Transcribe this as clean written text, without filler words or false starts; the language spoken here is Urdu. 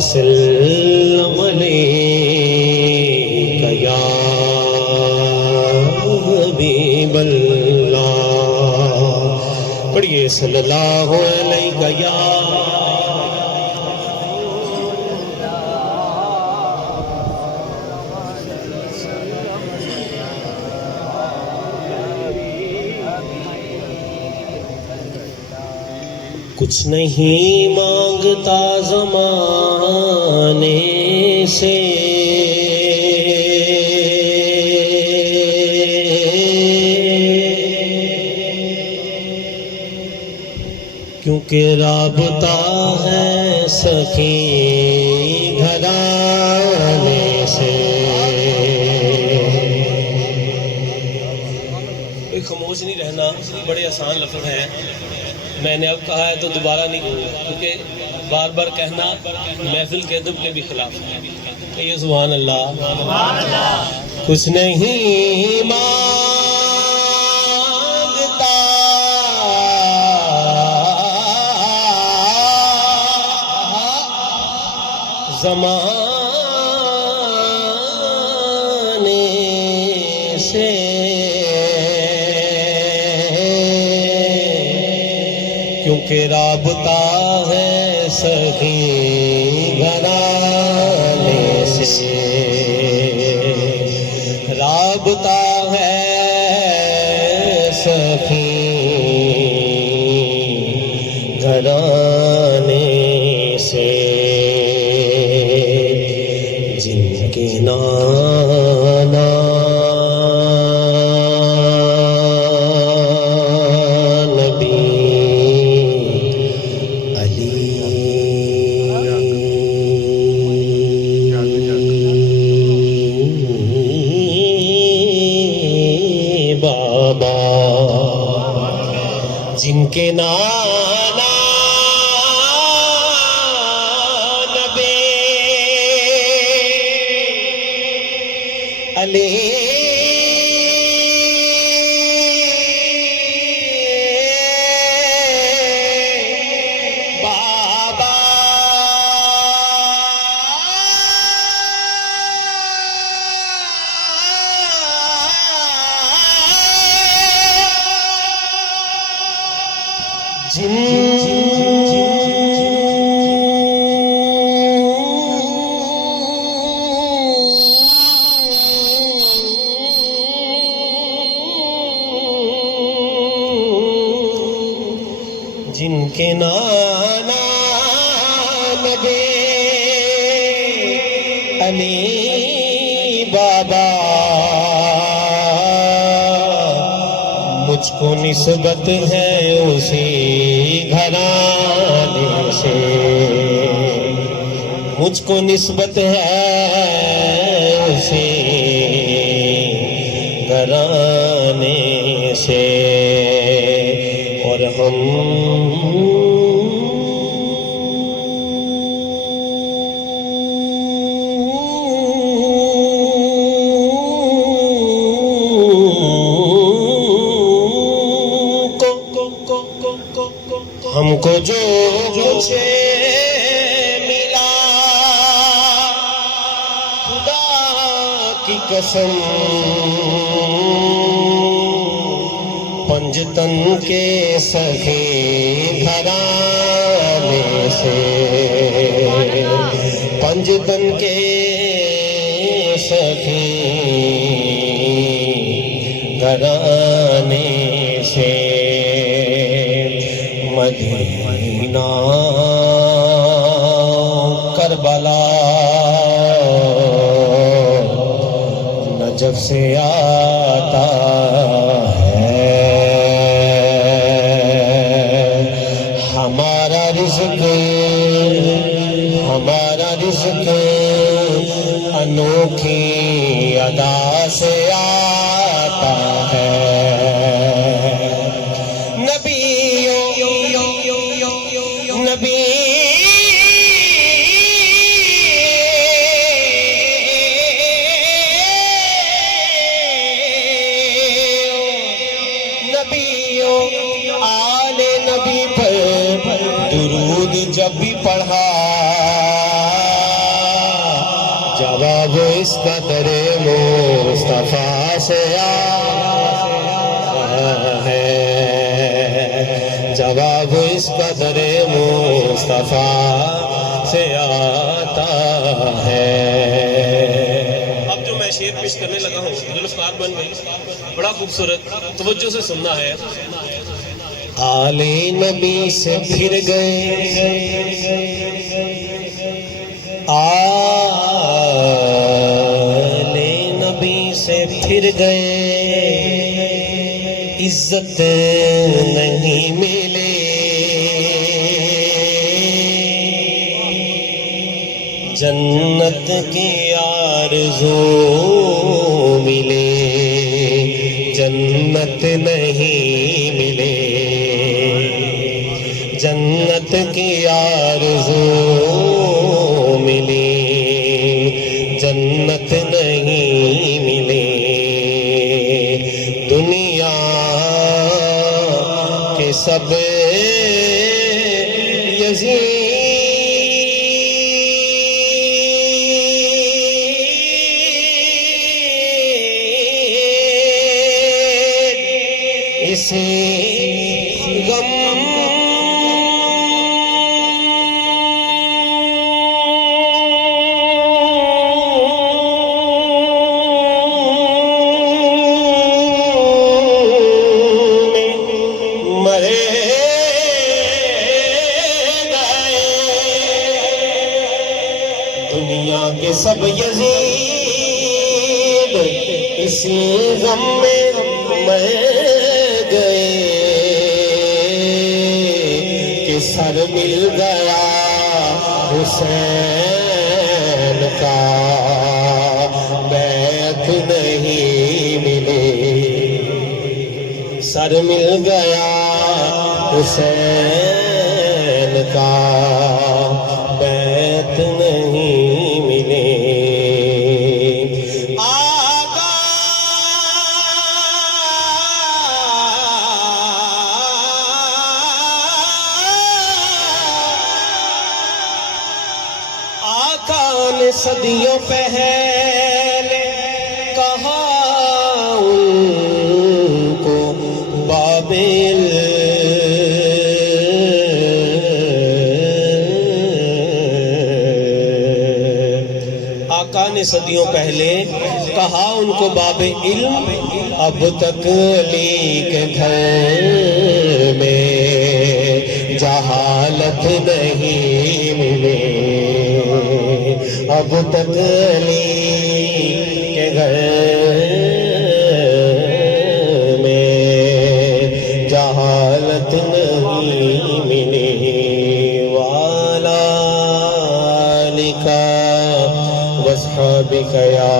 وسلم علیک یا حبیب اللہ۔ پڑھیے صلی اللہ علیہ یا کچھ نہیں مانگتا زمانے سے، کیونکہ رابطہ ہے سخی گھرانے سے۔ کوئی خاموش نہیں رہنا، بڑے آسان لفظ ہیں، میں نے اب کہا ہے تو دوبارہ نہیں کہوں گا، کیونکہ بار بار کہنا محفل کے ادب کے بھی خلاف ہے۔ یہ سبحان اللہ۔ کچھ نہیں مانگتا زمانے سے، کیونکہ رابطہ ہے سخی گھرانے سے، رابطہ ہے سخی گھرانے سے، جن کے نانا جن کے نانا نبی علی بابا، جن کے نانا نبی علی بابا، مجھ کو نسبت ہے اسی گھرانے سے، مجھ کو نسبت ہے اسی گھرانے سے، اور ہم ہم کو جو کچھ ملا خدا کی قسم، پنجتن کے سخی گھرانے سے، پنجتن کے سخی گھرانے سے، مدینہ کربلا نجف سے آتا ہے، ہمارا رزق انوکھی ادا سے آتا ہے۔ جب بھی پڑھا اس قدر مصطفیٰ سے آیا ہے، جواب اس قدر مصطفیٰ سے آتا ہے۔ اب جو میں شعر پیش کرنے لگا ہوں ذوالفقار بن گئی، بڑا خوبصورت، توجہ سے سننا ہے۔ آل نبی سے پھر گئے، آل نبی سے پھر گئے، عزت نہیں ملے، جنت کی آرزو ملے، جنت نہیں ملے، جنت کی آرزو ملی، جنت نہیں ملے، دنیا کے سب یزید اسی غم مرے گئے، دنیا کے سب یزید اسی غم میں مر گئے کہ سر مل گیا حسین کا، بیعت نہیں ملی، سر مل گیا حسین کا، بیعت نہیں ملے۔ آقا نے صدیوں پہلے کہا ان کو بابل، آقا نے صدیوں پہلے کہا ان کو باب علم، اب تک علی کے گھر میں جہالت نہیں ملے، اب تک علی کے گھر میں جہالت نہیں ملی، والا لکا وصحابک یا